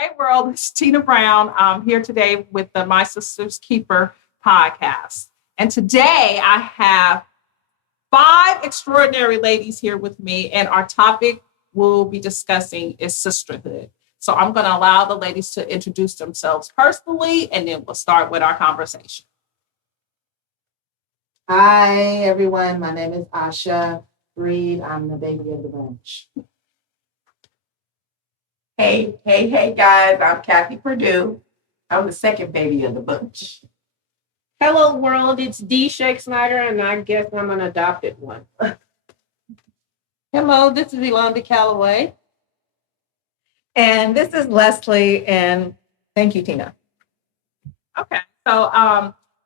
Hey world, it's Tina Brown. I'm here today with the My Sister's Keeper podcast. And today I have five extraordinary ladies here with me, and our topic we'll be discussing is sisterhood. So I'm going to allow the ladies to introduce themselves personally, and then we'll start with our conversation. Hi, everyone. My name is Asha Reed. I'm the baby of the bunch. Hey, guys. I'm Kathy Purdue. I'm the second baby of the bunch. Hello, world. It's D. Shake Snyder, and I guess I'm an adopted one. Hello, this is Yolanda Calloway. And this is Leslie, and thank you, Tina. Okay, so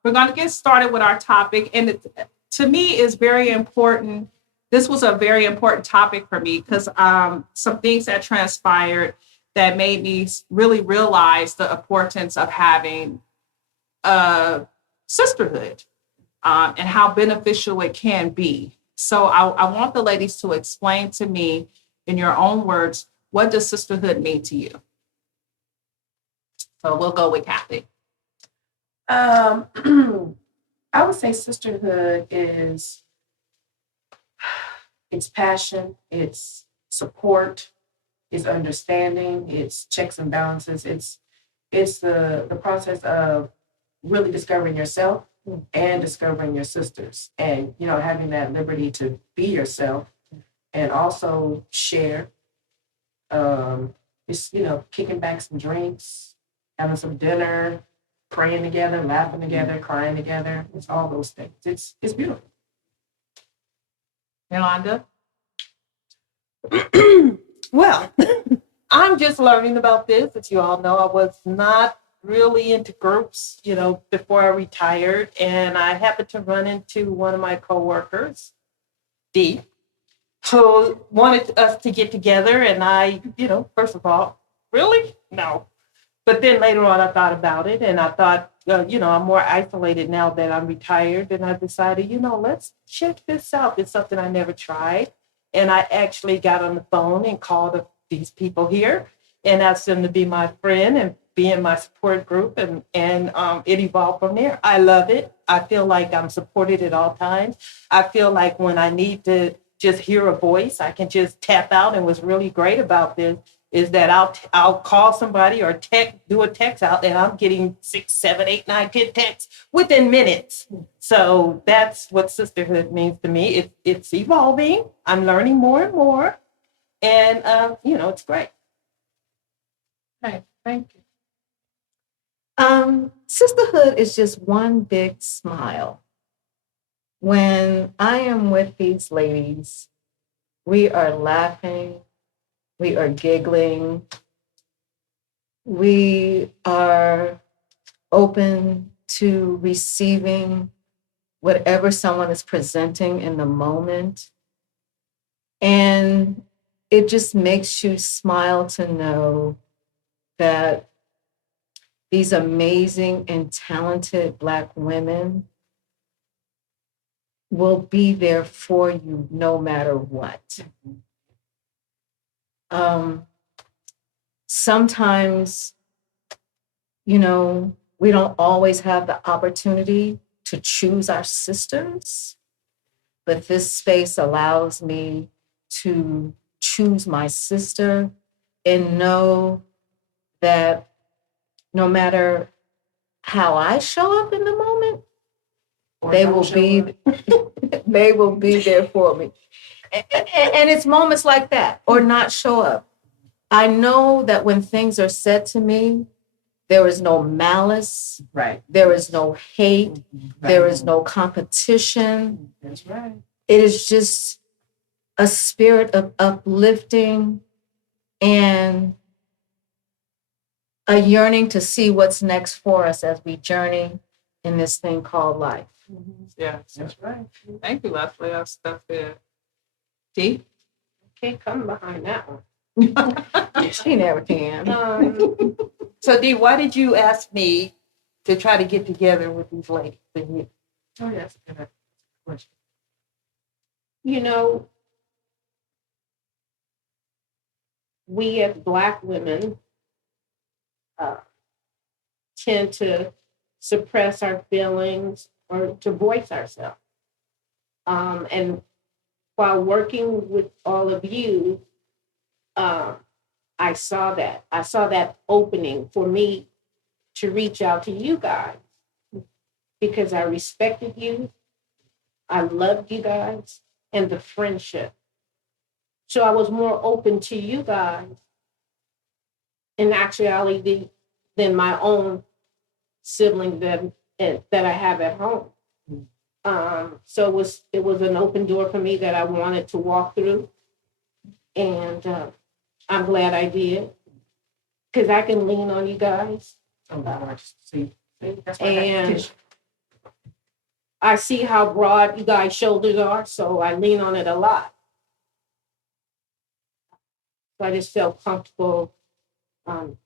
we're going to get started with our topic, and to me is very important. This was a very important topic for me because some things that transpired that made me really realize the importance of having a sisterhood and how beneficial it can be. So I want the ladies to explain to me in your own words, what does sisterhood mean to you? So we'll go with Kathy. I would say sisterhood is it's passion, it's support, it's understanding, it's checks and balances. It's the process of really discovering yourself and discovering your sisters, and having that liberty to be yourself and also share. It's kicking back some drinks, having some dinner, praying together, laughing together, crying together. It's all those things. It's beautiful. Yolanda? Well, I'm just learning about this. As you all know, I was not really into groups, before I retired. And I happened to run into one of my coworkers, Dee, who wanted us to get together. And I, first of all, really? No. But then later on, I thought about it and I thought, I'm more isolated now that I'm retired. And I decided, let's check this out. It's something I never tried. And I actually got on the phone and called these people here and asked them to be my friend and be in my support group. And it evolved from there. I love it. I feel like I'm supported at all times. I feel like when I need to just hear a voice, I can just tap out. And what's really great about this is that I'll call somebody or do a text out, and I'm getting 6, 7, 8, 9, 10 texts within minutes. So that's what sisterhood means to me. It's evolving. I'm learning more and more, and it's great. Okay, thank you. Sisterhood is just one big smile. When I am with these ladies, we are laughing, we are giggling, we are open to receiving whatever someone is presenting in the moment. And it just makes you smile to know that these amazing and talented Black women will be there for you no matter what. Sometimes, we don't always have the opportunity to choose our sisters, but this space allows me to choose my sister and know that no matter how I show up in the moment, they will be there for me. And it's moments like that, or not show up. I know that when things are said to me, there is no malice. Right. There is no hate. Right. There is no competition. That's right. It is just a spirit of uplifting and a yearning to see what's next for us as we journey in this thing called life. Yeah, That's right. thank you, Leslie. That's good. Dee? Can't come behind that one. She never can. So Dee, why did you ask me to try to get together with these ladies? Oh, yes. Good question. We as Black women tend to suppress our feelings or to voice ourselves. And while working with all of you, I saw that. I saw that opening for me to reach out to you guys because I respected you. I loved you guys and the friendship. So I was more open to you guys in actuality than my own sibling that I have at home. So it was an open door for me that I wanted to walk through, and I'm glad I did because I can lean on you guys, Oh, Lord, see, that's why I got and tissue. I see how broad you guys' shoulders are, so I lean on it a lot. So I just felt comfortable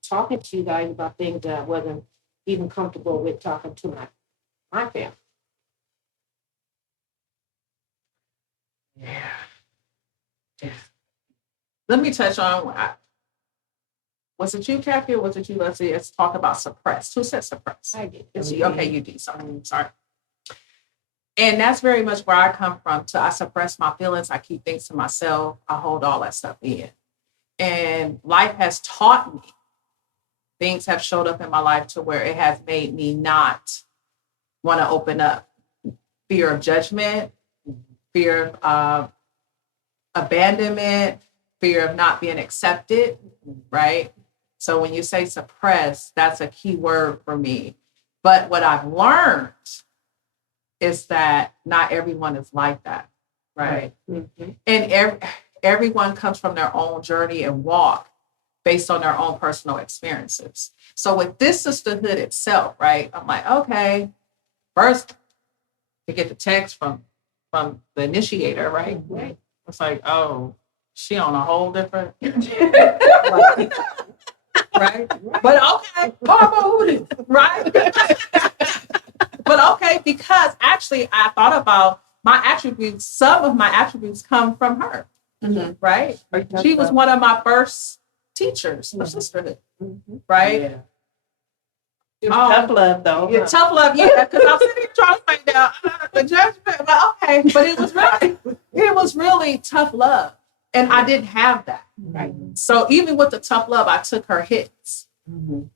talking to you guys about things that I wasn't even comfortable with talking to my family. Yeah. Let me touch on, was it you, Kathy, or was it you? Let's talk about suppressed. Who said suppressed? I did. It's you. Okay, you did. Sorry. And that's very much where I come from. I suppress my feelings. I keep things to myself. I hold all that stuff in. And life has taught me. Things have showed up in my life to where it has made me not want to open up. Fear of judgment, fear of abandonment, fear of not being accepted, right? So when you say suppress, that's a key word for me. But what I've learned is that not everyone is like that, right? Mm-hmm. And everyone comes from their own journey and walk based on their own personal experiences. So with this sisterhood itself, right? I'm like, okay, first to get the text from the initiator, right? Right. It's like, oh, she on a whole different, right? But okay, right? But okay, because actually I thought about my attributes. Some of my attributes come from her, right? She was one of my first teachers of sisterhood, right? Yeah. It was tough love, though. Yeah, tough love, yeah. Because I'm sitting here trying to say now the judgment, but okay, but it was really tough love, and I didn't have that. Right. So even with the tough love, I took her hits,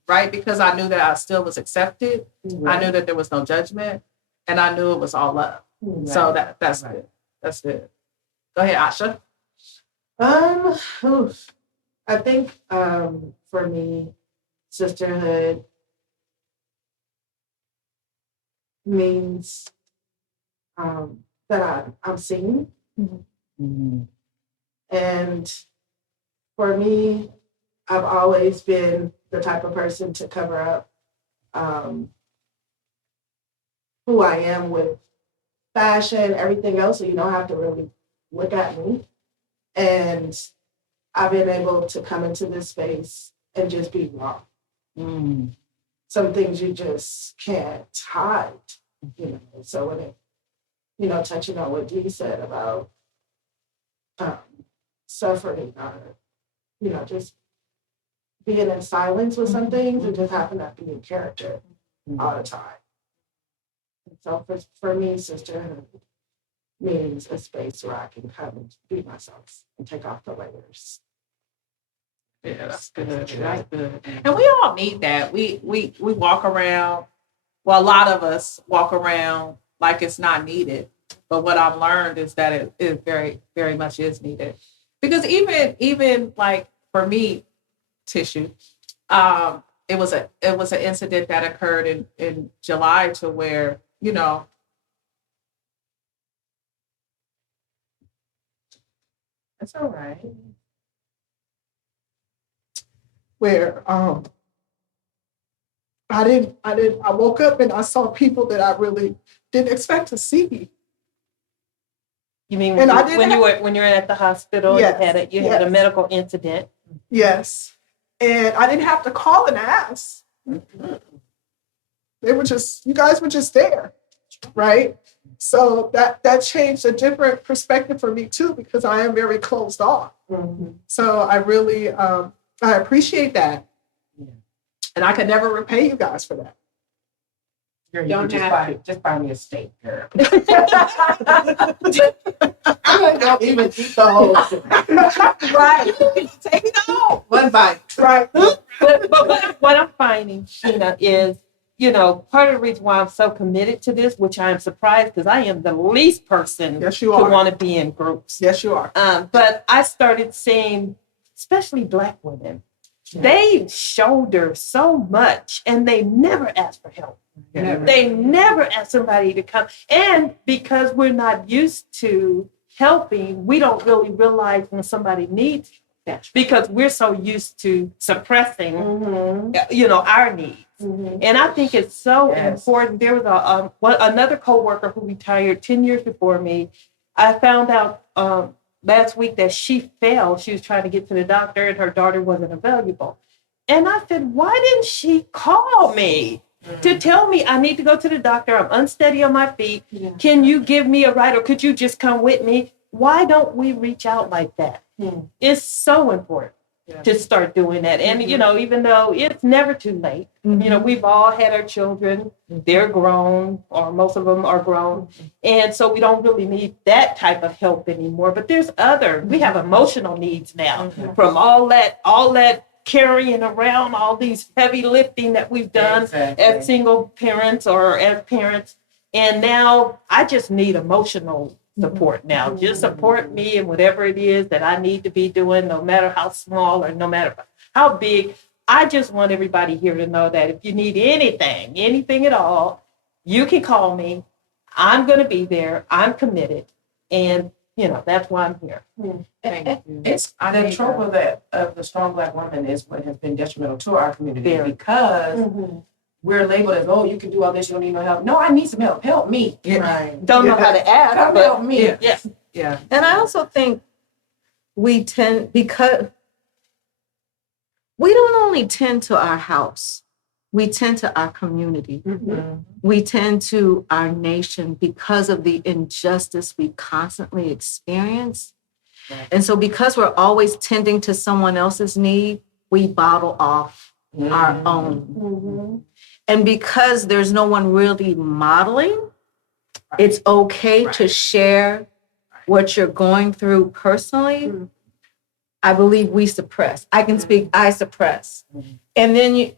right? Because I knew that I still was accepted. I knew that there was no judgment, and I knew it was all love. So that's good. That's good. Go ahead, Asha. I think for me, sisterhood means that I'm seen. And for me, I've always been the type of person to cover up who I am with fashion, everything else, so you don't have to really look at me. And I've been able to come into this space and just be raw. Some things you just can't hide, So when it, touching on what Dee said about suffering or, just being in silence with some things and just having that be in character all the time. And so for me, sisterhood means a space where I can come and be myself and take off the layers. Yeah, that's good. That's good. And we all need that. We walk around. Well, a lot of us walk around like it's not needed. But what I've learned is that it very, very much is needed. Because even like for me, tissue, it was an incident that occurred in July to where, it's all right. Where I woke up and I saw people that I really didn't expect to see. You mean And when you were at the hospital, Yes, you had a medical incident? Yes. And I didn't have to call and ask. They were you guys were just there, right? So that changed a different perspective for me too, because I am very closed off. So I really, I appreciate that. And I could never repay you guys for that. Girl, you Don't could just buy me a steak, girl. I don't even eat the whole thing. Right. Take it all. One bite. Right. But what I'm finding, Sheena, is, part of the reason why I'm so committed to this, which I am surprised because I am the least person Yes, to you are. want to be in groups. Yes, you are. But I started seeing, especially Black women, they shoulder so much and they never ask for help. Never. They never ask somebody to come. And because we're not used to helping, we don't really realize when somebody needs help because we're so used to suppressing, our needs. And I think it's so important. There was another coworker who retired 10 years before me. I found out last week that she fell. She was trying to get to the doctor and her daughter wasn't available. And I said, why didn't she call me to tell me I need to go to the doctor? I'm unsteady on my feet. Yeah. Can you give me a ride or could you just come with me? Why don't we reach out like that? It's so important to start doing that. And, even though it's never too late, we've all had our children, they're grown, or most of them are grown. And so we don't really need that type of help anymore. But there's we have emotional needs now from all that carrying around, all these heavy lifting that we've done as single parents or as parents. And now I just need emotional support now. Just support me in whatever it is that I need to be doing, no matter how small or no matter how big. I just want everybody here to know that if you need anything at all, you can call me. I'm going to be there. I'm committed. And, that's why I'm here. Thank you. It's the trope of the strong Black woman is what has been detrimental to our community because we're labeled as, you can do all this, you don't need no help. No, I need some help. Help me. Right. Don't know how to ask. Come help me. Yeah. And I also think because we don't only tend to our house, we tend to our community. We tend to our nation because of the injustice we constantly experience. Right. And so because we're always tending to someone else's need, we bottle off our own. And because there's no one really modeling, it's okay to share what you're going through personally. I believe we suppress. I can speak, I suppress. And then,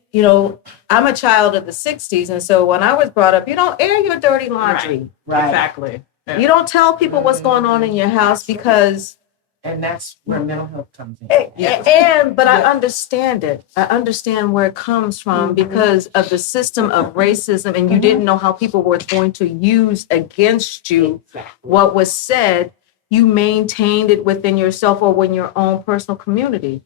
I'm a child of the 60s. And so when I was brought up, you don't air your dirty laundry. Right. Exactly. Yeah. You don't tell people what's going on in your house because... And that's where mental health comes in. I understand it. I understand where it comes from because of the system of racism, and you didn't know how people were going to use against you what was said. You maintained it within yourself or within your own personal community.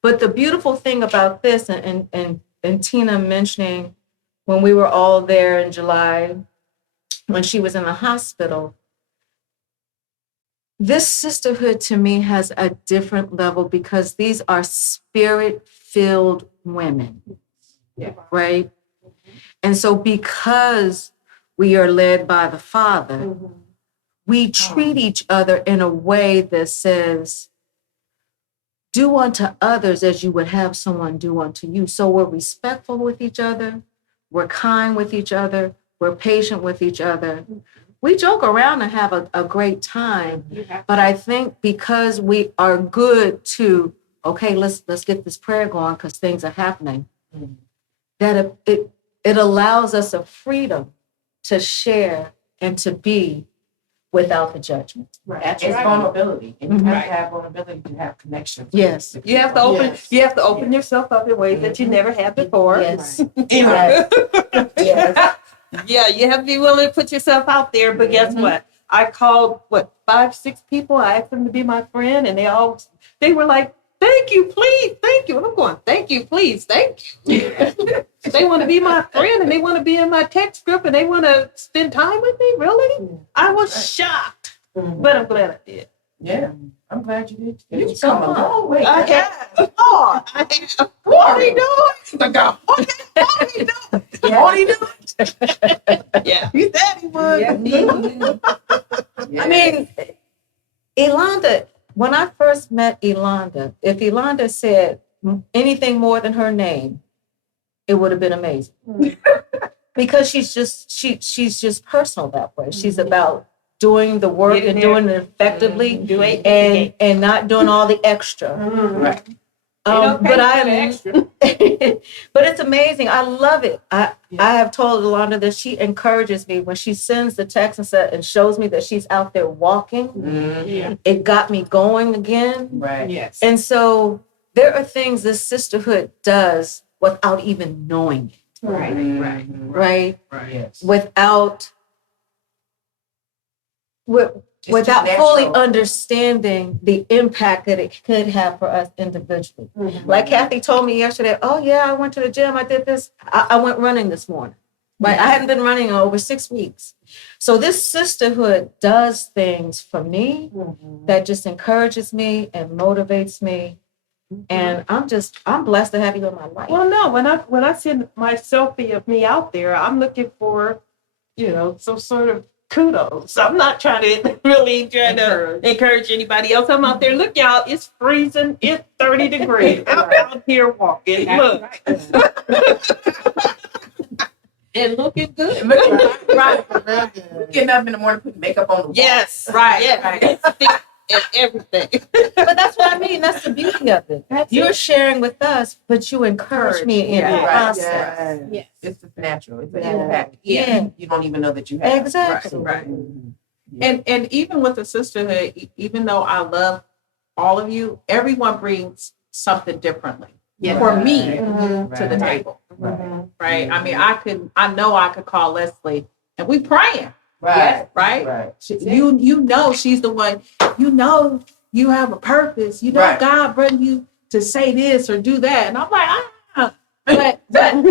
But the beautiful thing about this, and Tina mentioning when we were all there in July, when she was in the hospital, this sisterhood to me has a different level because these are spirit-filled women, right? And so because we are led by the Father, we treat each other in a way that says, do unto others as you would have someone do unto you. So we're respectful with each other, we're kind with each other, we're patient with each other. We joke around and have a great time, but I think because we are good to, okay, let's get this prayer going because things are happening, that it allows us a freedom to share and to be without the judgment. Right. It's vulnerability, and you have to have vulnerability to have connection. Yes. You have to open. You have to open yourself up in ways that you never have before. Yes. Yes. Yeah, you have to be willing to put yourself out there. But guess what? I called 5, 6 people. I asked them to be my friend, and they were like, "Thank you, please, thank you." And I'm going, "Thank you, please, thank you." They want to be my friend, and they want to be in my text group, and they want to spend time with me. Really? I was shocked, but I'm glad I did. Yeah, I'm glad you did. You've come a long way. I have. Lord, I have. What are you doing? What are you doing? What are you doing? Yeah. You said he would. Yeah. I mean, Elonda, when I first met Elonda, if Elonda said anything more than her name, it would have been amazing. Because she's just personal that way. She's about doing the work and doing it effectively and not doing all the extra. Right. But but it's amazing. I love it. I have told Yolanda that she encourages me when she sends the text and shows me that she's out there walking. It got me going again. Right. Yes. And so there are things this sisterhood does without even knowing it. Right. Yes. Without Just fully natural. understanding the impact that it could have for us individually. Like Kathy told me yesterday, oh yeah, I went to the gym, I did this. I went running this morning. Right? I hadn't been running in over 6 weeks. So this sisterhood does things for me that just encourages me and motivates me. And I'm blessed to have you in my life. Well, no, when I send my selfie of me out there, I'm looking for, some sort of kudos. I'm not trying to encourage anybody else. I'm out there. Look, y'all, it's freezing. It's 30 degrees. I'm out here walking. Look. And looking good. Right. Getting up in the morning, putting makeup on the wall. Yes. Right. Yeah. And everything. But that's what I mean. That's the beauty of it. You're sharing with us, but you encourage me in the process. Yes. It's just natural. It's an Yeah. impact. Yeah. You don't even know that you have. Exactly. Right. Yeah. And even with the sisterhood, even though I love all of you, everyone brings something differently for me to the table. Right. I mean, I know I could call Leslie and we praying. Right. Right. You know she's the one. You know you have a purpose. You know God brought you to say this or do that, and I'm like, but down the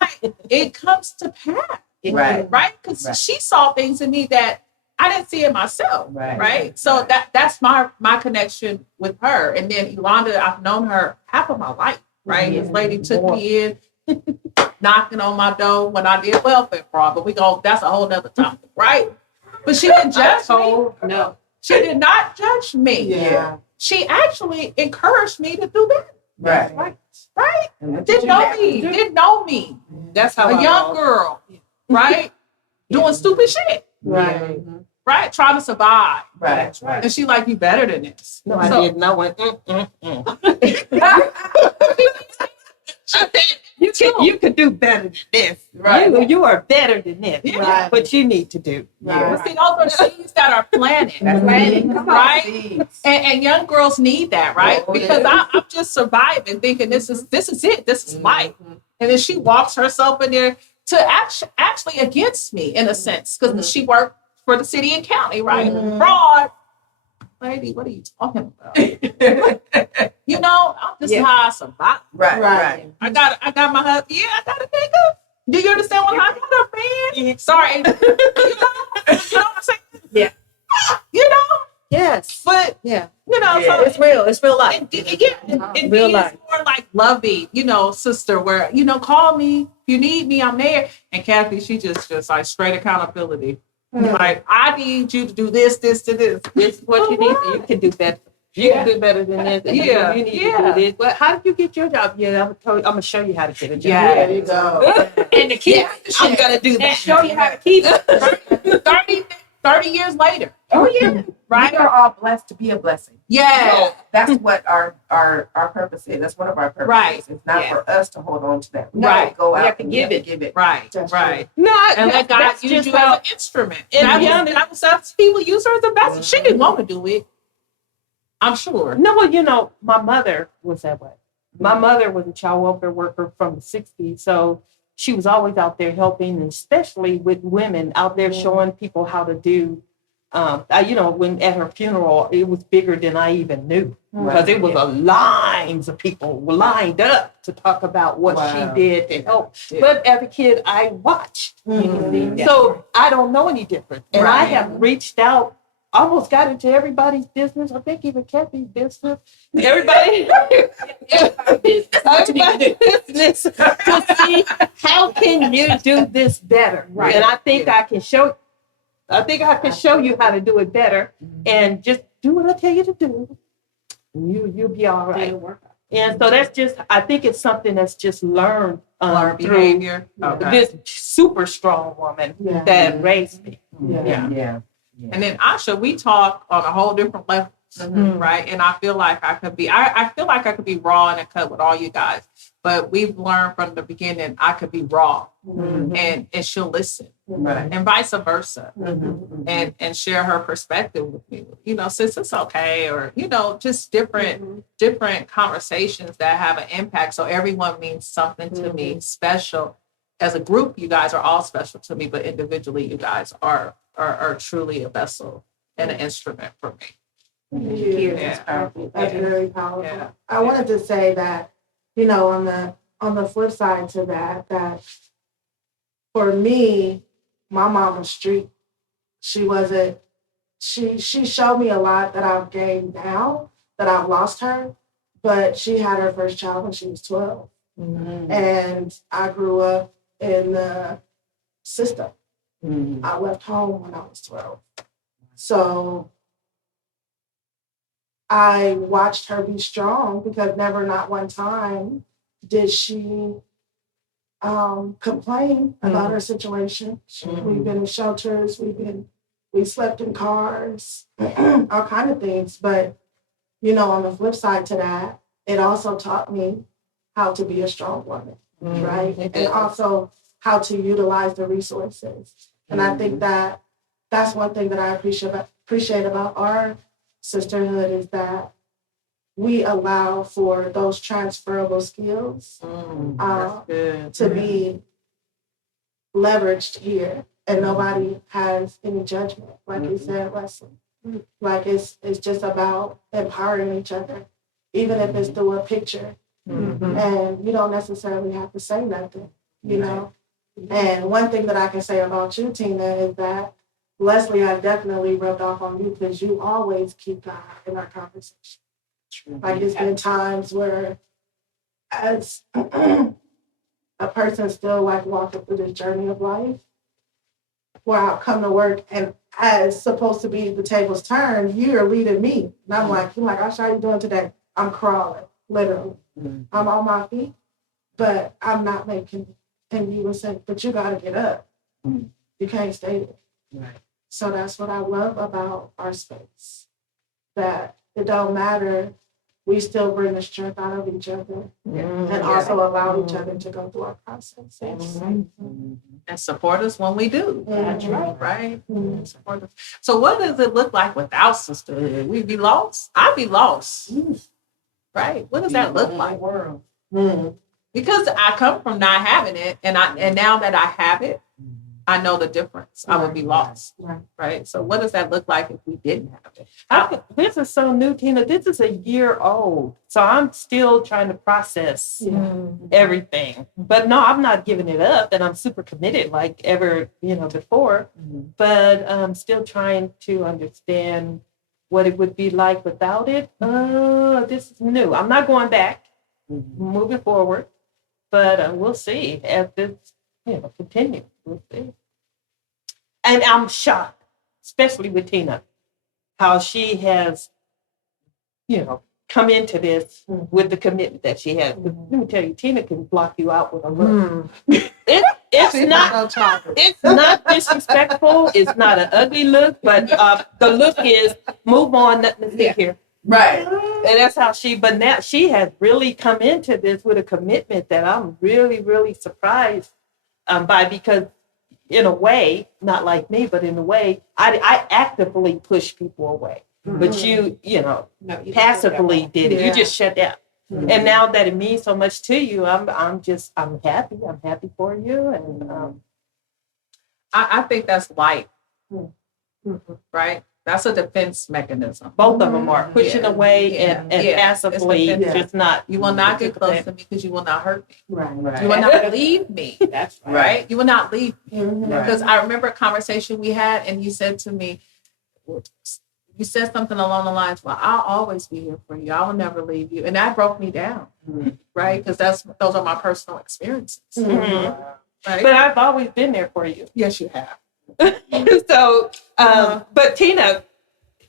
line, it comes to pass. Right. Because she saw things in me that I didn't see in myself. Right. So that's my connection with her. And then Yolanda, I've known her half of my life. Right. This lady took me in. Knocking on my door when I did welfare fraud, but that's a whole nother topic, right? But she didn't judge me. No, she did not judge me. Yeah. She actually encouraged me to do better. Right. Didn't know me. That's how A young girl, right? Doing stupid shit. Right. Trying to survive. Right. And she like, you better than this. No, I didn't. I went, You could do better than this. Right. You are better than this. Yeah. What you need to do. But see, those are seeds that are planted. Right? And young girls need that, right? Because I'm just surviving, thinking this is it. This is life. And then she walks herself in there to actually against me in a sense, because she worked for the city and county, right? Fraud. Lady, what are you talking about? This is how I survive. Right. I got my husband. Yeah, I got a nigga. Do you understand what I got a man? Sorry. You know what I'm saying? Yeah. Yes. But Yeah. so It's real. It's real life. It Real is life. more like loving, sister, where, call me. If you need me, I'm there. And Kathy, she just like straight accountability. Like, I need you to do this, to this. This is what you need. You can do better. You can do better than this. Yeah. You need to do this. But how did you get your job? Yeah, I'm gonna show you how to get a job. Yeah, there you go. And the kid, I'm gonna do that. and show you how to keep it 30 years later. Oh yeah. Right? We are all blessed to be a blessing. Yeah. That's what our purpose is. That's one of our purposes. Right. It's not for us to hold on to that. We Right. have to go We out have to and give we it. give it. Right. That's Right. No, And let God that's use just you how- as an instrument. And He will use her as a vessel. She didn't want to do it. I'm sure. No, well, my mother was that way. My mother was a child welfare worker from the 60s. So she was always out there helping, and especially with women out there showing people how to do. When at her funeral, it was bigger than I even knew, because it was lines of people lined up to talk about what she did to help. But as a kid, I watched. So I don't know any different. And I have reached out, almost got into everybody's business. I think even Kathy's business. Everybody's business to see how can you do this better. Right. And I think I can show you how to do it better, and just do what I tell you to do. You'll be all right. And so that's just, I think it's something that's just learned Learned through behavior. Okay. this super strong woman Yeah. that raised me. Yeah. Yeah. And then Asha, we talk on a whole different level, Mhm. right? And I feel like I could be, I feel like I could be raw and cut with all you guys, but we've learned from the beginning I could be raw, and she'll listen, Right. and vice versa, Mhm. and share her perspective with me. You know, since it's okay, or you know, just different conversations that have an impact. So everyone means something to me special. As a group, you guys are all special to me, but individually, you guys are truly a vessel and an instrument for me. Yeah. Powerful. That's very powerful. Yeah. I wanted to say that, you know, on the flip side to that, that for me, my mom was street. She wasn't. She showed me a lot that I've gained now that I've lost her, but she had her first child when she was 12, and I grew up in the system. I left home when I was 12, so I watched her be strong because never, not one time, did she complain about her situation. We've been in shelters, we slept in cars, all kind of things. But you know, on the flip side to that, it also taught me how to be a strong woman, right? And also how to utilize the resources. And I think that that's one thing that I appreciate about our sisterhood is that we allow for those transferable skills to be leveraged here, and nobody has any judgment, like you said, Wesley. Like it's just about empowering each other, even if it's through a picture, and you don't necessarily have to say nothing, you know. And one thing that I can say about you, Tina, is that Leslie, I definitely rubbed off on you because you always keep God in our conversation. Like it's been times where, as a person still like walking through this journey of life, where I'll come to work and as supposed to be the tables turned, you're leading me. And I'm like, Asha, how you doing today? I'm crawling, literally. I'm on my feet, but I'm not making it. And you would say, but you gotta get up. You can't stay there. Right. So that's what I love about our space. That it don't matter. We still bring the strength out of each other and also allow each other to go through our process. And support us when we do. That's right. Right? Support us. So what does it look like without sisterhood? We'd be lost? I'd be lost. Right? What does that look like? World. Because I come from not having it, and now that I have it, I know the difference. I would be lost. Right? So what does that look like if we didn't have it? This is so new, Tina. This is a year old. So I'm still trying to process everything. But no, I'm not giving it up, and I'm super committed like ever, before. But I'm still trying to understand what it would be like without it. This is new. I'm not going back. Moving forward. But we'll see as this, continues. We'll see. And I'm shocked, especially with Tina, how she has, come into this with the commitment that she has. Let me tell you, Tina can block you out with a look. It's not disrespectful. It's not an ugly look, but the look is move on, nothing to see here. Right. And that's how but now she has really come into this with a commitment that I'm really, really surprised by, because in a way, not like me, but in a way, I actively push people away. But you passively did it. You just shut down. And now that it means so much to you, I'm happy. I'm happy for you. And I think that's light. Right? That's a defense mechanism. both of them are pushing away and passively, It's just not. You will not get close to me because you will not hurt me. Right. You will not leave me. That's Right? You will not leave me. Right. Because I remember a conversation we had, and you said to me, you said something along the lines, well, I'll always be here for you. I will never leave you. And that broke me down. Right? Because those are my personal experiences. Right? But I've always been there for you. Yes, you have. So, but Tina,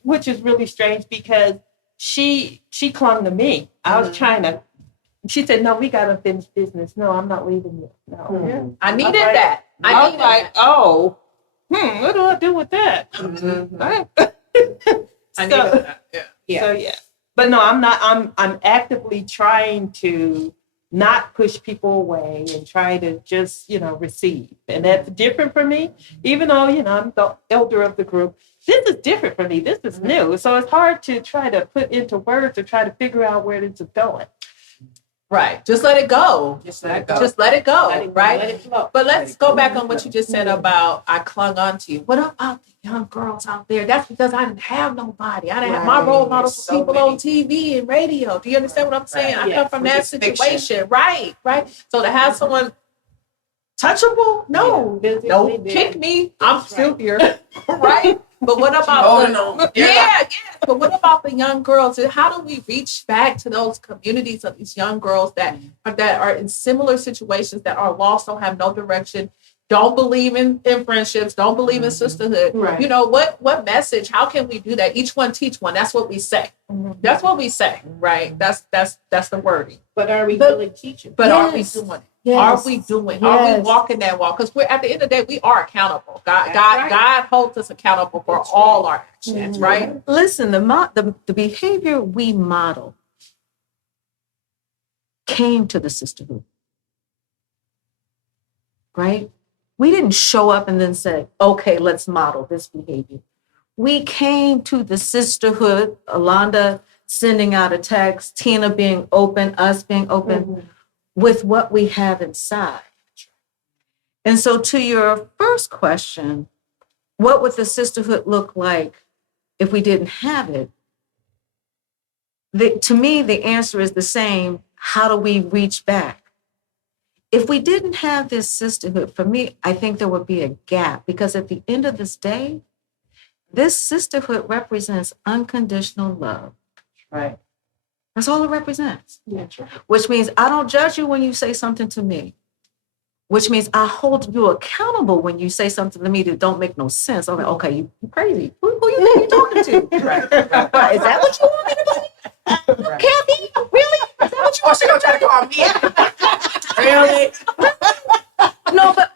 which is really strange because she clung to me. I was trying to She said, no, we got unfinished business. No, I'm not leaving you. No. I needed I'm like- that. I I'm needed like, that. oh, what do I do with that? I So- needed that. Yeah. So yeah, but no, I'm not. I'm actively trying to not push people away and try to just receive, and that's different for me. Even though I'm the elder of the group, this is different for me. This is new, so it's hard to try to put into words or try to figure out where this is going. Right. Just let it go. Just let it go. Just let it go. Let it go, Right. let it flow. But let's go back on what you just said about I clung on to you. What about the young girls out there? That's because I didn't have nobody. I didn't have my role models There's for so people many. on TV and radio. Do you understand what I'm saying? I Right. come from Which that is fiction. situation. Right. So to have someone touchable, no. Physically, No, physically. kick me. I'm That's still right. here. Right. But what about Holding the, on. yeah. But what about the young girls? And how do we reach back to those communities of these young girls that are in similar situations, that are lost, don't have no direction, don't believe in friendships, don't believe in sisterhood? Right. You know, what message? How can we do that? Each one teach one. That's what we say. That's what we say, right? That's the wording. But are we But- really teaching? But are we Yes. doing it? Yes. Are we doing? Are we Yes. walking that walk? Because we're at the end of the day, we are accountable. God, That's God, right. God holds us accountable for That's all our actions, Mhm. right? Listen, the behavior we model came to the sisterhood, right? We didn't show up and then say, okay, let's model this behavior. We came to the sisterhood, Alonda sending out a text, Tina being open, us being open with what we have inside. And so to your first question, what would the sisterhood look like if we didn't have it? To me, the answer is the same. How do we reach back? If we didn't have this sisterhood, for me, I think there would be a gap, because at the end of this day, this sisterhood represents unconditional love. Right. That's all it represents. Yeah. Which means I don't judge you when you say something to me. Which means I hold you accountable when you say something to me that don't make no sense. I'm like, okay, you crazy. Who you think you're talking to? Right. What, is that what you want me to do? Right. Kathy, really? Is that what you Oh, she gonna try to call me. Really? No, but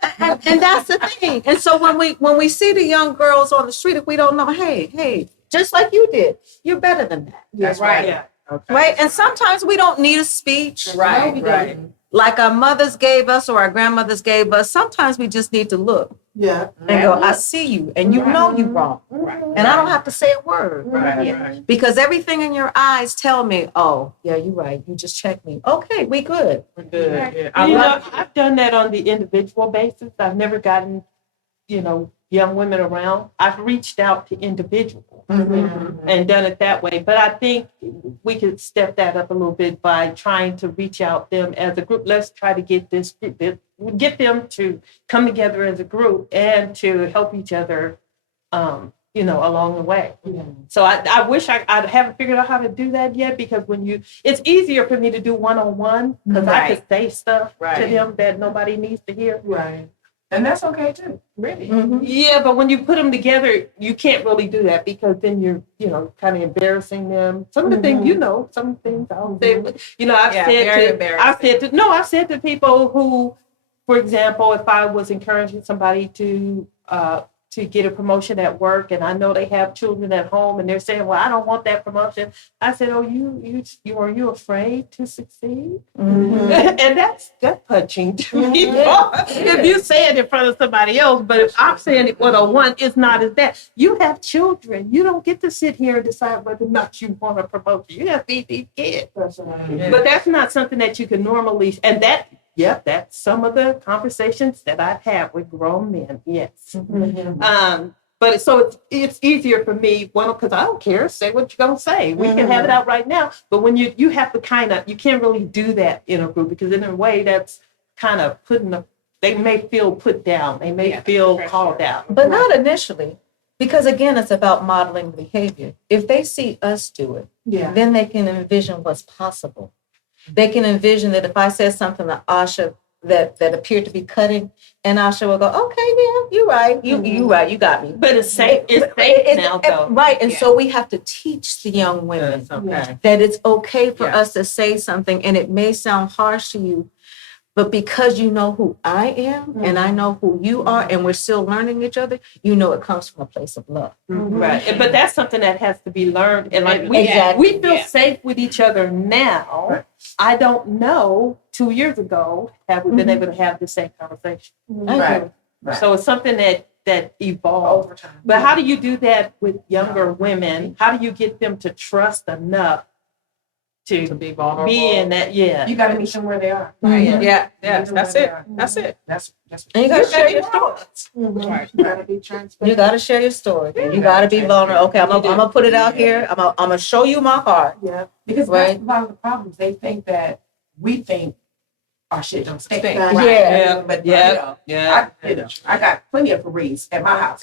and that's the thing. And so when we see the young girls on the street, if we don't know, hey, just like you did, you're better than that, That's right. Yeah. Okay. right? And sometimes we don't need a speech, Right, No, right. like our mothers gave us or our grandmothers gave us. Sometimes we just need to look Yeah. and go, I see you, and you know you wrong, Right. and I don't have to say a word. Right. Yeah. Right. Because everything in your eyes tell me, oh, yeah, you're right. You just checked me. Okay, we good. We're good. Right. Yeah. I You love know, I've done that on the individual basis. I've never gotten, young women around. I've reached out to individuals and done it that way. But I think we could step that up a little bit by trying to reach out them as a group. Let's try to get this group, get them to come together as a group and to help each other, along the way. So I wish I haven't figured out how to do that yet, because it's easier for me to do one-on-one, because I could say stuff to Right. them that nobody needs to hear. Right. And that's okay too. Really. Yeah, but when you put them together, you can't really do that, because then you're, kind of embarrassing them. Some of the things, some things I'll say, I've Yeah, said very to, embarrassing. I've said to people who, for example, if I was encouraging somebody to get a promotion at work, and I know they have children at home, and they're saying, "Well, I don't want that promotion." I said, "Oh, are you afraid to succeed?" And that's gut punching to me. If you say it in front of somebody else, but if I'm saying it one-on-one, it's not as that. You have children. You don't get to sit here and decide whether or not you want a promotion. You have to feed these kids. That's right. Yeah. But that's not something that you can normally, and that's some of the conversations that I've had with grown men. Yes. But it's easier for me, because I don't care. Say what you're gonna say. We can have it out right now. But when you have to you can't really do that in a group, because in a way that's kind of they may feel put down. They may feel called out. But not initially, because again, it's about modeling behavior. If they see us do it, Yeah. then they can envision what's possible. They can envision that if I said something to Asha that appear to be cutting, and Asha will go, okay, yeah, you're right, you right, you got me. But it's safe. It's safe now, though. Right, and so we have to teach the young women Okay. that it's okay for Yeah. us to say something, and it may sound harsh to you, but because you know who I am and I know who you are, and we're still learning each other, you know it comes from a place of love. Right. But that's something that has to be learned. And like Exactly. we feel safe with each other now. Right. I don't know 2 years ago have we been able to have the same conversation. Right. Right. So it's something that evolved. Over time. But how do you do that with younger women? How do you get them to trust enough to be vulnerable. be in that? Yeah. You got to meet them where they are. Mhm. Yeah, Meet them that's where it. they are. That's it. That's And you gotta share your story. You gotta be transparent. You gotta share your story. You gotta be vulnerable. Okay, I'm gonna put it out here. I'm gonna show you my heart. Yeah. because Right. that's a lot of the problems. They think that we think our shit don't stink. Stink. Right. Yeah. But Yeah. Yeah. I got plenty of Paris at my house.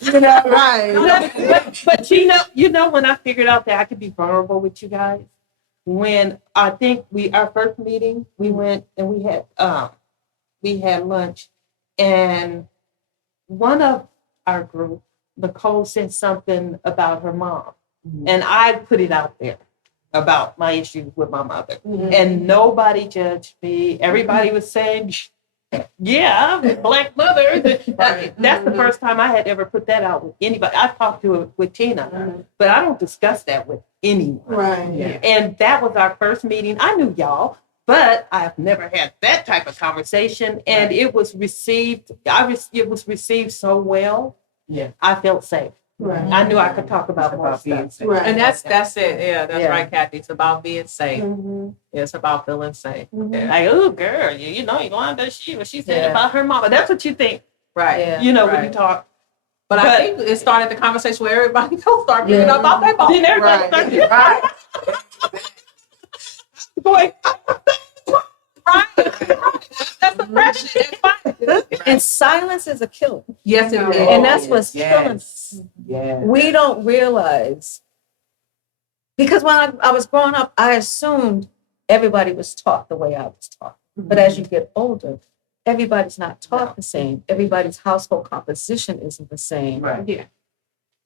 You know, right. But you know, when I figured out that I could be vulnerable with you guys, when I think our first meeting, we went and we had lunch, and one of our group, Nicole, said something about her mom, and I put it out there about my issues with my mother, and nobody judged me. Everybody was saying, yeah, I'm a Black mother. That's the first time I had ever put that out with anybody. I talked to it with Tina, but I don't discuss that with anyone. Right. Yeah. And that was our first meeting. I knew y'all, but I've never had that type of conversation. And it was received. It was received so well. Yeah. I felt safe. Right. I knew I could talk about more stuff. Right. And that's it. Yeah, that's Yeah. right, Kathy. It's about being safe. It's about feeling safe. Yeah. Like, oh, girl, you know, Yolanda, she said Yeah. about her mama. That's what you think, Right. Yeah. you know, when Right. you talk. But I think it started the conversation where everybody else started bringing Yeah. up about their mom. Then everybody Right. started going, That's the pressure. And silence is a killer. Yes, it is. And that's what's killing us. Yeah. We don't realize, because when I was growing up, I assumed everybody was taught the way I was taught. But as you get older, everybody's not taught the same. Everybody's household composition isn't the same. Right. Yeah.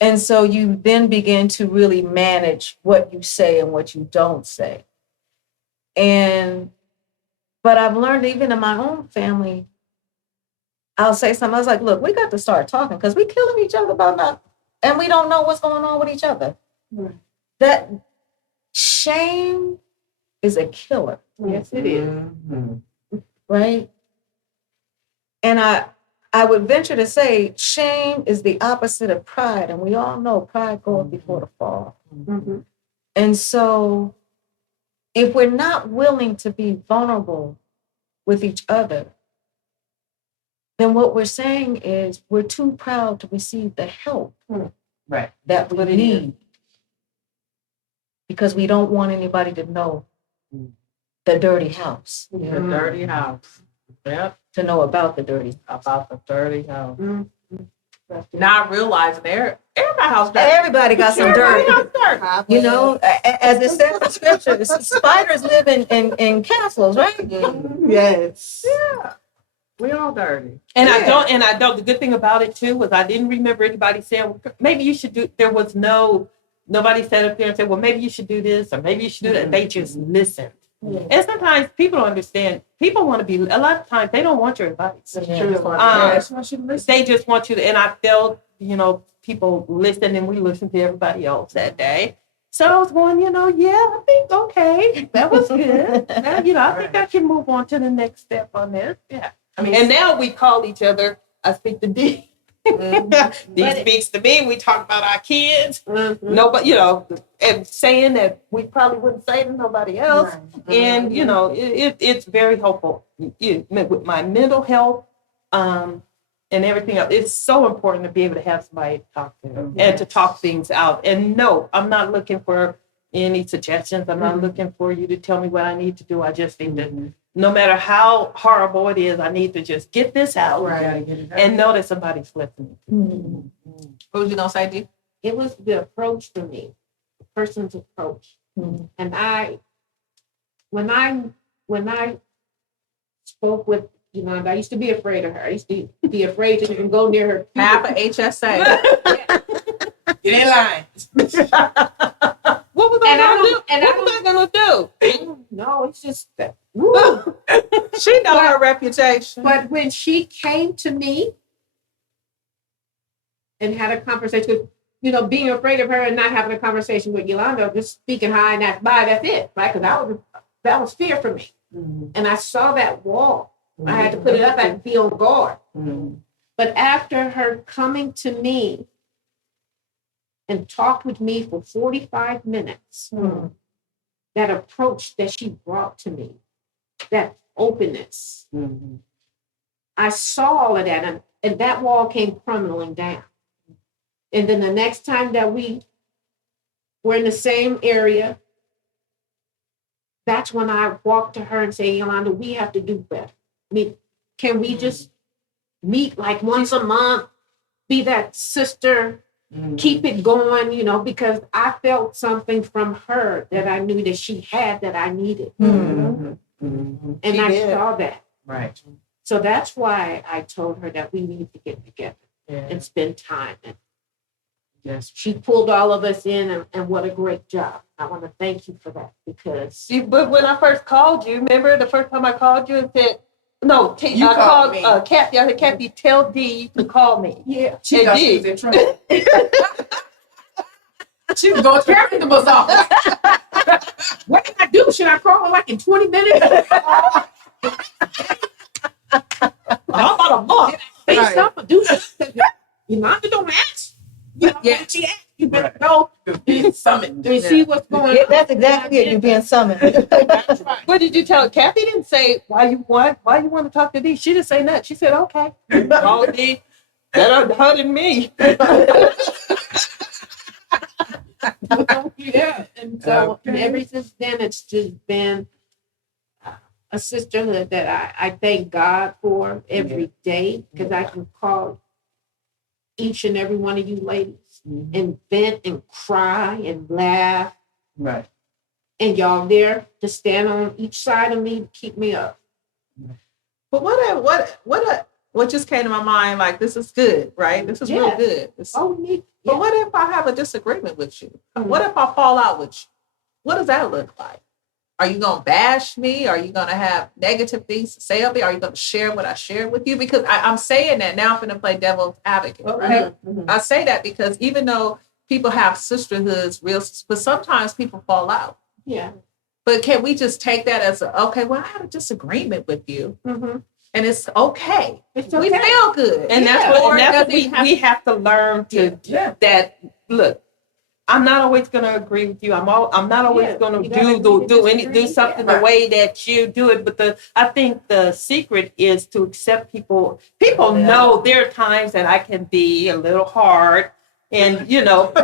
And so you then begin to really manage what you say and what you don't say. But I've learned even in my own family, I'll say something. I was like, look, we got to start talking because we're killing each other about nothing. And we don't know what's going on with each other. Right. That shame is a killer, yes, it is. Mhm. right? And I would venture to say shame is the opposite of pride. And we all know pride goes before the fall. And so if we're not willing to be vulnerable with each other, then what we're saying is we're too proud to receive the help Right. that we need. Because we don't want anybody to know the dirty house, The dirty house. Yep. to know about the dirty. About the dirty house. Not realizing everybody's house dirty. Everybody got some dirt. Everybody's dirty. You know, as it says in scripture, spiders live in castles, right? Yes. We all dirty. And I don't, the good thing about it too was I didn't remember anybody saying, well, maybe you should do, nobody sat up there and said, well, maybe you should do this or maybe you should do that. They just listened. And sometimes people don't understand. People want to be, a lot of times they don't want your advice. They just want you to, and I felt, people listened and we listened to everybody else that day. So I was going, yeah, I think, okay, that was good. Now, I think I can move on to the next step on this. Yeah. And now we call each other, I speak to D. D speaks to me. We talk about our kids. Nobody, and saying that we probably wouldn't say to nobody else. And, it's very helpful with my mental health and everything else. It's so important to be able to have somebody to talk to and to talk things out. And no, I'm not looking for any suggestions. I'm not looking for you to tell me what I need to do. I just think that no matter how horrible it is, I need to just get this out and know that somebody's listening. What was you gonna say, D? It was the approach for me, the person's approach. Mhm. And when I spoke with, I used to be afraid of her. I used to be afraid to even go near her. Half a HSA. Get in line. What was And I I don't- and I gonna do? What was I gonna do? No, it's just that. Woo. She know her reputation. But when she came to me and had a conversation, being afraid of her and not having a conversation with Yolanda, just speaking high and that's it, right? Because that was fear for me. Mm-hmm. And I saw that wall. I had to put it up. I had to be on guard. Mm-hmm. But after her coming to me and talked with me for 45 minutes, that approach that she brought to me, that openness, Mm-hmm. I saw all of that, and that wall came crumbling down. And then the next time that we were in the same area, that's when I walked to her and say, Yolanda, we have to do better. Can we just meet like once a month, be that sister, keep it going, because I felt something from her that I knew that she had that I needed. Mm-hmm. Mm-hmm. And She I did. saw that. Right. So that's why I told her that we need to get together Yeah. and spend time. And Yes. she pulled all of us in, and what a great job. I want to thank you for that because See, but when I first called you, remember the first time I called you and said, no, You I called called me. Kathy. I said, Kathy, tell D to call me. yeah, She thought she was in trouble. She was going to the principal's office. what can I do? Should I call her like in 20 minutes? How about a month? Say Right. something, do something. Yolanda don't ask. Yeah. She asked. You better Right. go Being summoned. and see what's going Yeah, on. that's exactly it. You're being summoned. That's right. What did you tell her? Kathy didn't say why you want to talk to D. She didn't say nothing. She said, okay. Call D. Better her than me. Yeah, and so Okay. and ever since then, it's just been a sisterhood that I thank God for every day because I can call each and every one of you ladies and vent and cry and laugh, Right. and y'all there to stand on each side of me to keep me up. But what just came to my mind, like, this is good, right? This is real Yeah. good. Oh, me. But what if I have a disagreement with you? Mhm. What if I fall out with you? What does that look like? Are you going to bash me? Are you going to have negative things to say of me? Are you going to share what I shared with you? Because I'm saying that now I'm going to play devil's advocate, right? Mhm. I say that because even though people have sisterhoods, but sometimes people fall out. Yeah. But can we just take that as okay, well, I had a disagreement with you Mm-hmm. and it's okay. It's We okay. feel good. And Yeah. that's Or what, it and that's what doesn't we have to learn to Yeah. that. Look, I'm not always going to agree with you. I'm not always Yeah, going you to gotta agree to do disagree. something Yeah. the way that you do it. But I think the secret is to accept people. People Yeah. know there are times that I can be a little hard. And, I'm not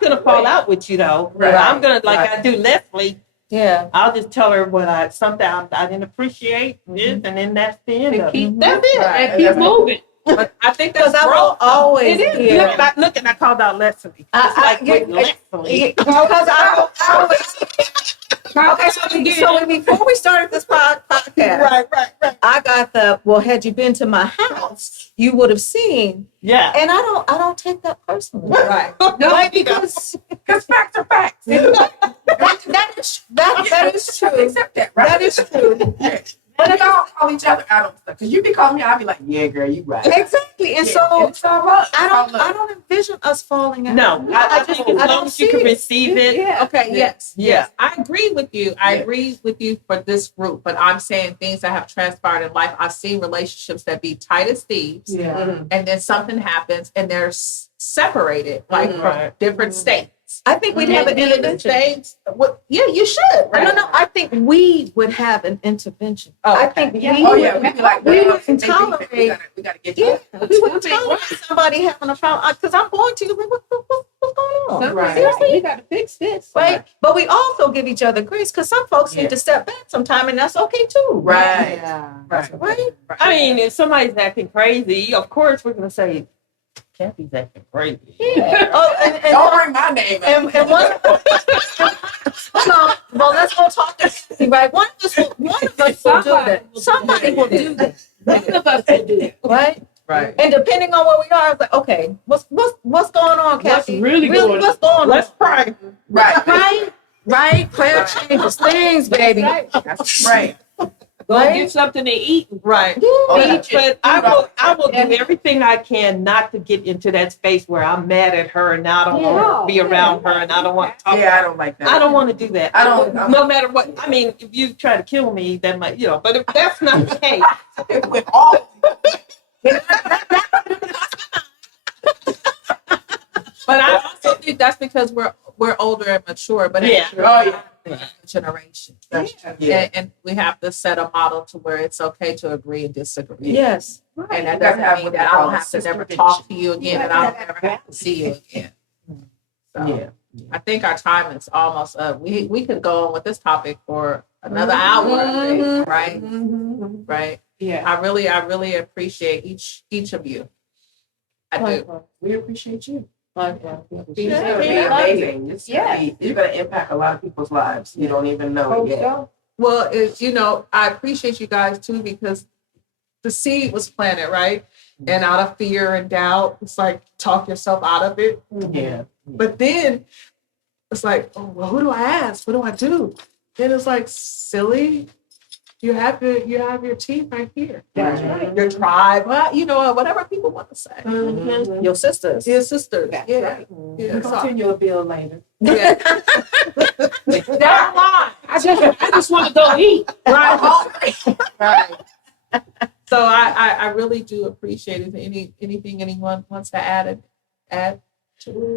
going to fall out with you, though. Right. I'm going to, like Right. I do Leslie, Yeah. I'll just tell her what I didn't appreciate this, and then that's the end And of it. keep, That's it. Right. and keep moving. But I think that's Because I will growth, though. always It is. hear. Look, and I called out Leslie. It's like with Leslie. Because I always. Okay, so before we started this podcast, Right. I got had you been to my house, you would have seen. Yeah. And I don't take that personally. Right. Right, because Because facts are facts. that is true. Accept that, right? That is true. But we all call each other out on stuff. Because you be calling me, I'll be like, yeah, girl, you right. Exactly. And Yeah, so it's all love. I It's all don't love. envision us falling out. No, I think as I long don't as you see can it. receive it. Yeah. Okay, Yeah. yes. Yeah. Yes. I agree with you. I Yeah. agree with you for this group, but I'm saying things that have transpired in life. I've seen relationships that be tight as thieves, Yeah. Mhm. and then something happens and they're separated, like Mhm. from Right. different states. I think we'd have an And then the intervention. states, yeah, you should, right? No. I think we would have an intervention. Oh, I okay. think Yeah. we Oh, yeah. would, We be like, we well, wouldn't they beef it. tolerate. We gotta get Yeah, you. we wouldn't tolerate somebody having a problem because I'm going to. What's going on? Something Right. seriously, we got to fix this. Right? But we also give each other grace because some folks Yeah. need to step back sometime, and that's okay too. Right. Yeah. Right. Right? I mean, if somebody's acting crazy, of course we're going to say, Kathy's acting crazy. Oh, Don't bring my name up. and one. Well, let's go talk to Kathy, right? One of us will do that. Somebody will do that. One of us will do it. Right? Right. And depending on where we are, it's like, okay, what's going on, Kathy? really going on? What's going Let's on? pray. Right. Right? Prayer changes things, baby. That's right. Go Right? get something to eat. Right. Yeah. But I will do everything I can not to get into that space where I'm mad at her and I don't want to be around her and I don't want to talk. Yeah, I don't like that. I don't want to do that. I don't- No matter what. I mean, if you try to kill me, that might, but if that's not the case, With all But I also think that's because we're older and mature, but Yeah. generation. Yeah. And we have to set a model to where it's okay to agree and disagree. Yes. And that You gotta doesn't have mean what that they I call don't a have to never sister talk to you again and I'll never have to see you again. So Yeah. I think our time is almost up. We could go on with this topic for another hour, I think, right? Right. Yeah. I really appreciate each of you. I do. We appreciate you. It's Yeah. gonna be amazing. You're gonna impact a lot of people's lives. You don't even know it yet. Well, I appreciate you guys too because the seed was planted, right? And out of fear and doubt, it's like talk yourself out of it. Yeah. But then it's like, oh, well, who do I ask? What do I do? Then it's like, silly. You have your team right here. That's right. Your tribe, whatever people want to say. Your sisters. Your sisters. That's Yeah. right. Yeah. So, Continue a bill later. yeah. that line. I just want to go eat. Right. So I really do appreciate it. Anything anyone wants to add to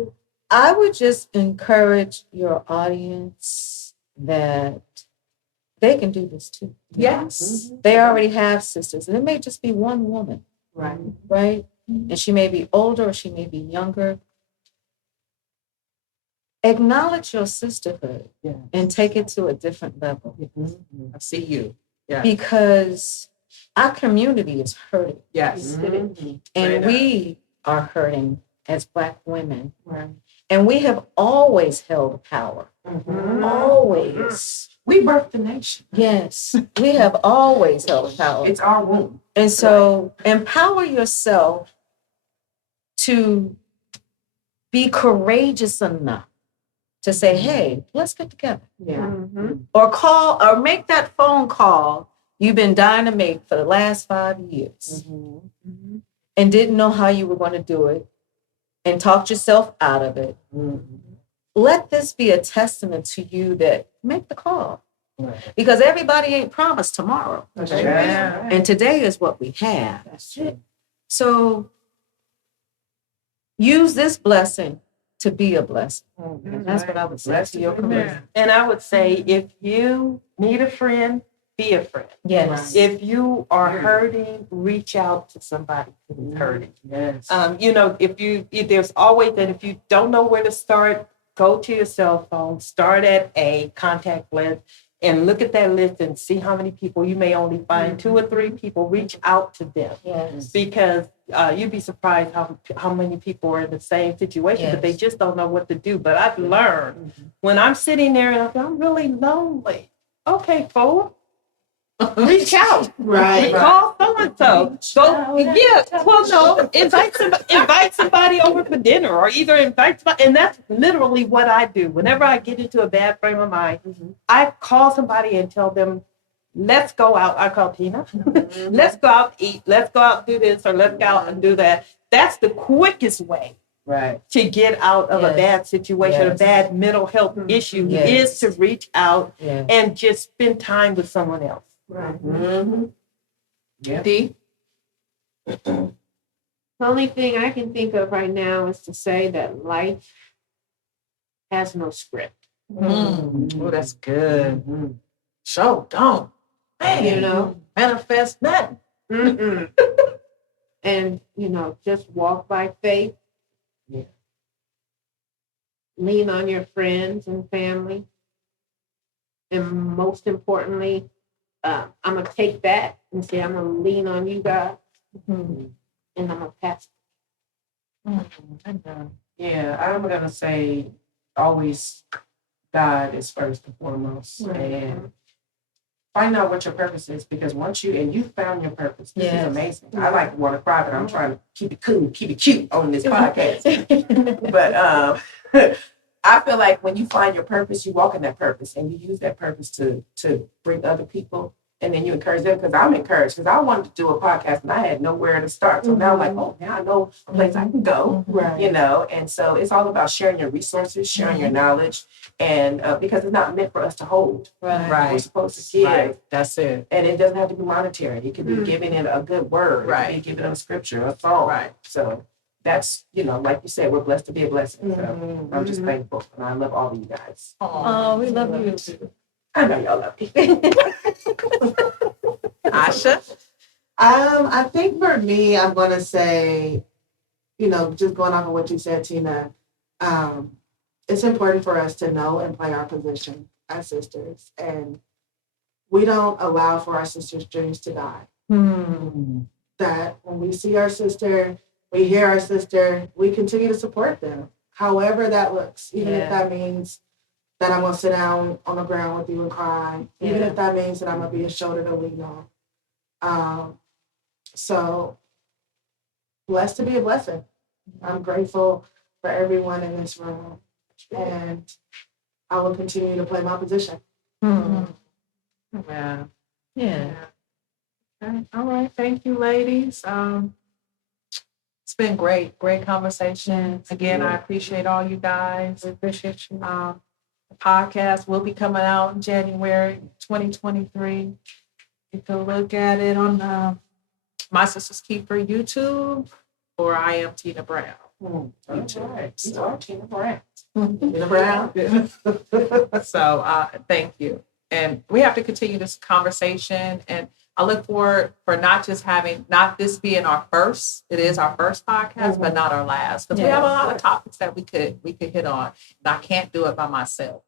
it? I would just encourage your audience that they can do this too. Yes. They already have sisters, and it may just be one woman, Right. right? And she may be older or she may be younger. Acknowledge your sisterhood and take it to a different level I see you. Yeah. because our community is hurting, Yes. and we are hurting as Black women. And we have always held power. Always. We birthed the nation. Yes, we have always held power. It's our womb. And so empower yourself to be courageous enough to say, hey, let's get together. Yeah. Or call or make that phone call you've been dying to make for the last 5 years and didn't know how you were going to do it and talked yourself out of it. Let this be a testament to you that make the call. Because everybody ain't promised tomorrow. Yeah. And today is what we have. That's it. So use this blessing to be a blessing. That's what I would say to your career. And I would say, if you need a friend, be a friend. Yes. If you are hurting, reach out to somebody who's hurting. Yes. If there's always that, if you don't know where to start, go to your cell phone, start at a contact list and look at that list and see how many people. You may only find 2 or 3 people. Reach out to them Yes. because you'd be surprised how many people are in the same situation, but they Yes. just don't know what to do. But I've learned when I'm sitting there and I'm really lonely. Okay, fool. Reach out. Right. Call so-and-so. Invite somebody over for dinner or either invite somebody. And that's literally what I do. Whenever I get into a bad frame of mind, I call somebody and tell them, let's go out. I call Tina. Let's go out and eat. Let's go out and do this or let's go out and do that. That's the quickest way Right. to get out of a Yes. bad situation, Yes. a bad mental health issue Yes. is to reach out Yes. and just spend time with someone else. Yeah. D. The only thing I can think of right now is to say that life has no script. Oh, that's good. Show don't. Man, You know? manifest nothing. And, just walk by faith. Yeah. Lean on your friends and family. And most importantly, I'm going to take that and say, I'm going to lean on you, God. And I'm going to pass Yeah, I'm gonna say always God is first and foremost, Right. and find out what your purpose is, because once you found your purpose, this is Yes. amazing. I like to want to cry, but I'm trying to keep it cool, keep it cute on this podcast. But I feel like when you find your purpose, you walk in that purpose, and you use that purpose to bring other people, and then you encourage them. Because I'm encouraged, because I wanted to do a podcast and I had nowhere to start. So now I'm like, oh, now I know a place I can go. Right. You know, and so it's all about sharing your resources, sharing your knowledge, and because it's not meant for us to hold. Right. We're supposed to give, Right. That's it. and it doesn't have to be monetary. It could be giving in a good word, Right. it could be giving a scripture, a song. Right. So that's, like you said, we're blessed to be a blessing. So Mhm. I'm just thankful, and I love all of you guys. Oh, we love you too. I know y'all love me. Asha? I think for me, I'm gonna say, just going off of what you said, Tina, it's important for us to know and play our position as sisters, and we don't allow for our sisters' dreams to die. That when we see our sister, we hear our sister, we continue to support them, however that looks, even if that means that I'm gonna sit down on the ground with you and cry, even if that means that I'm gonna be a shoulder to lean on. So blessed to be a blessing. I'm grateful for everyone in this room, and I will continue to play my position. Yeah. Yeah. Okay. All right. Thank you, ladies. It's been great conversation. Again, I appreciate all you guys. We appreciate you. The podcast will be coming out in January 2023. You can look at it on My Sister's Keeper YouTube, or I Am Tina Brown. That's right. You are Tina Brown. Tina Brown. So thank you. And we have to continue this conversation. And I look forward for not this being our first, it is our first podcast, but not our last. Because we have a lot of topics that we could hit on. And I can't do it by myself.